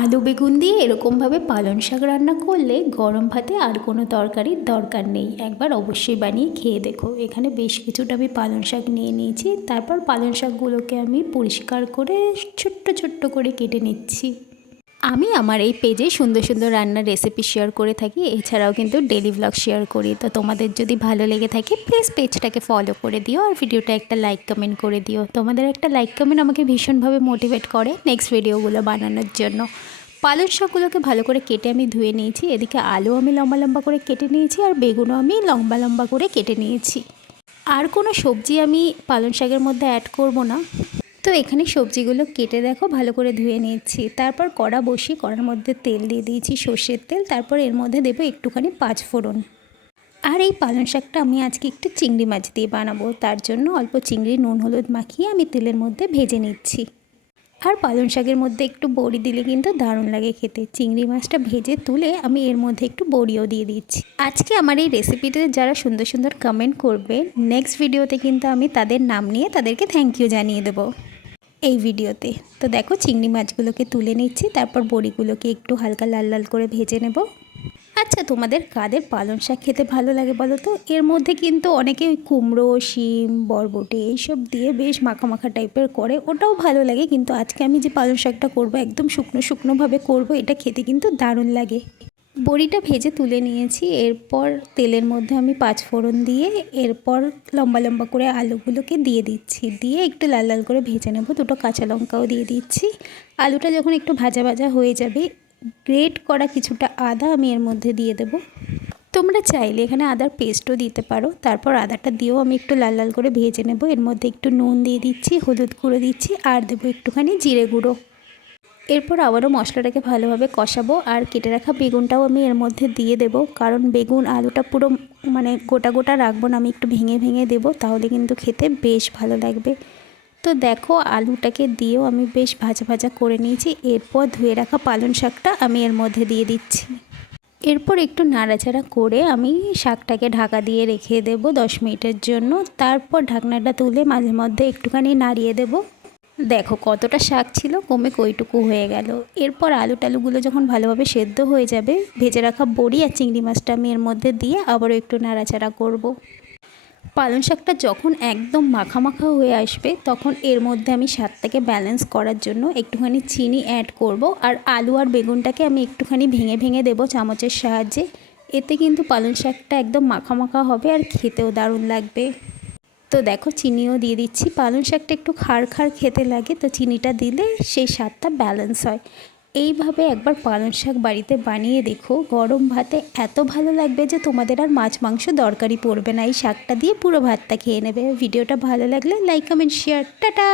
আলু বেগুন দিয়ে এরকমভাবে পালং শাক রান্না করলে গরম ভাতে আর কোনো তরকারির দরকার নেই। একবার অবশ্যই বানিয়ে খেয়ে দেখো। এখানে বেশ কিছুটা আমি পালং শাক নিয়ে নিয়েছি। তারপর পালং শাকগুলোকে আমি পরিষ্কার করে ছোট্ট ছোট্ট করে কেটে নিচ্ছি। আমি আমার এই পেজে সুন্দর সুন্দর রান্নার রেসিপি শেয়ার করে থাকি, এছাড়াও কিন্তু ডেলি ভ্লগ শেয়ার করি। তো তোমাদের যদি ভালো লেগে থাকে প্লিজ পেজটাকে ফলো করে দিও আর ভিডিওটা একটা লাইক কমেন্ট করে দিও। তোমাদের একটা লাইক কমেন্ট আমাকে ভীষণভাবে মোটিভেট করে নেক্সট ভিডিওগুলো বানানোর জন্য। পালং শাকগুলোকে ভালো করে কেটে আমি ধুয়ে নিয়েছি। এদিকে আলু আমি লম্বা লম্বা করে কেটে নিয়েছি আর বেগুনও আমি লম্বা লম্বা করে কেটে নিয়েছি। আর কোনো সবজি আমি পালং শাকের মধ্যে অ্যাড করব না। তো এখানে সবজিগুলো কেটে দেখো ভালো করে ধুয়ে নিচ্ছি। তারপর কড়া বসিয়ে কড়ার মধ্যে তেল দিয়ে দিয়েছি, সর্ষের তেল। তারপর এর মধ্যে দেবো একটুখানি পাঁচফোড়ন। আর এই পালং শাকটা আমি আজকে একটু চিংড়ি মাছ দিয়ে বানাবো, তার জন্য অল্প চিংড়ি নুন হলুদ মাখিয়ে আমি তেলের মধ্যে ভেজে নিচ্ছি। আর পালং শাকের মধ্যে একটু বড়ি দিলে কিন্তু দারুণ লাগে খেতে। চিংড়ি মাছটা ভেজে তুলে আমি এর মধ্যে একটু বড়িও দিয়ে দিচ্ছি। আজকে আমার এই রেসিপিতে যারা সুন্দর সুন্দর কমেন্ট করবে নেক্সট ভিডিওতে কিন্তু আমি তাদের নাম নিয়ে তাদেরকে থ্যাংক ইউ জানিয়ে দেবো এই ভিডিওতে। তো দেখো চিংড়ি মাছগুলোকে তুলে নিচ্ছি, তারপর বড়িগুলোকে একটু হালকা লাল লাল করে ভেজে নেব। আচ্ছা, তোমাদের কাদের পালং শাক খেতে ভালো লাগে বলো তো? এর মধ্যে কিন্তু অনেকে ওই কুমড়ো, শিম, বরবটি এইসব দিয়ে বেশ মাখা মাখা টাইপের করে, ওটাও ভালো লাগে। কিন্তু আজকে আমি যে পালং শাকটা করবো একদম শুকনো শুকনোভাবে করবো, এটা খেতে কিন্তু দারুণ লাগে। বড়িটা ভেজে তুলে নিয়েছি। এরপর তেলের মধ্যে আমি পাঁচফোড়ন দিয়ে এরপর লম্বা লম্বা করে আলুগুলোকে দিয়ে দিচ্ছি। দিয়ে একটু লাল লাল করে ভেজে নেব। দুটো কাঁচা লঙ্কাও দিয়ে দিচ্ছি। আলুটা যখন একটু ভাজা ভাজা হয়ে যাবে, গ্রেট করা কিছুটা আদা আমি এর মধ্যে দিয়ে দেব। তোমরা চাইলে এখানে আদার পেস্টও দিতে পারো। তারপর আদাটা দিয়েও আমি একটু লাল লাল করে ভেজে নেব। এর মধ্যে একটু নুন দিয়ে দিচ্ছি, হলুদ গুঁড়ো দিচ্ছি আর দেবো একটুখানি জিরে গুঁড়ো। এরপর আবারও মশলাটাকে ভালোভাবে কষাবো আর কেটে রাখা বেগুনটাও আমি এর মধ্যে দিয়ে দেব। কারণ বেগুন আলুটা পুরো গোটা গোটা রাখবো না, আমি একটু ভেঙে ভেঙে দেবো, তাহলে কিন্তু খেতে বেশ ভালো লাগবে। তো দেখো আলুটাকে দিয়েও আমি বেশ ভাজা ভাজা করে নিয়েছি। এরপর ধুয়ে রাখা পালং শাকটা আমি এর মধ্যে দিয়ে দিচ্ছি। এরপর একটু নাড়াচাড়া করে আমি শাকটাকে ঢাকা দিয়ে রেখে দেব 10 মিনিটের জন্য। তারপর ঢাকনাটা তুলে মাঝে মধ্যে একটুখানি নাড়িয়ে দেব। দেখো কতটা শাক ছিল কমে কইটুকু হয়ে গেল। এরপর আলু টালুগুলো যখন ভালোভাবে সেদ্ধ হয়ে যাবে, ভেজে রাখা বড়ি আর চিংড়ি মাছটা আমি এর মধ্যে দিয়ে আবারও একটু নাড়াচাড়া করব। পালং শাকটা যখন একদম মাখা মাখা হয়ে আসবে তখন এর মধ্যে আমি স্বাদটাকে ব্যালেন্স করার জন্য একটুখানি চিনি অ্যাড করব। আর আলু আর বেগুনটাকে আমি একটুখানি ভেঙে ভেঙে দেবো চামচের সাহায্যে। এতে কিন্তু পালং শাকটা একদম মাখা মাখা হবে আর খেতেও দারুণ লাগবে। তো দেখো চিনিও দিয়ে দিচ্ছি। পালং শাকটা একটু খাড় খাড় খেতে লাগে, তো চিনিটা দিলে সেই স্বাদটা ব্যালেন্স হয়। এইভাবে একবার পালং শাক বাড়িতে বানিয়ে দেখো, গরম ভাতে এত ভালো লাগবে যে তোমাদের আর মাছ মাংস দরকারই পড়বে না। এই শাকটা দিয়ে পুরো ভাতটা খেয়ে নেবে। ভিডিওটা ভালো লাগলে লাইক কমেন্ট শেয়ার। টাটা।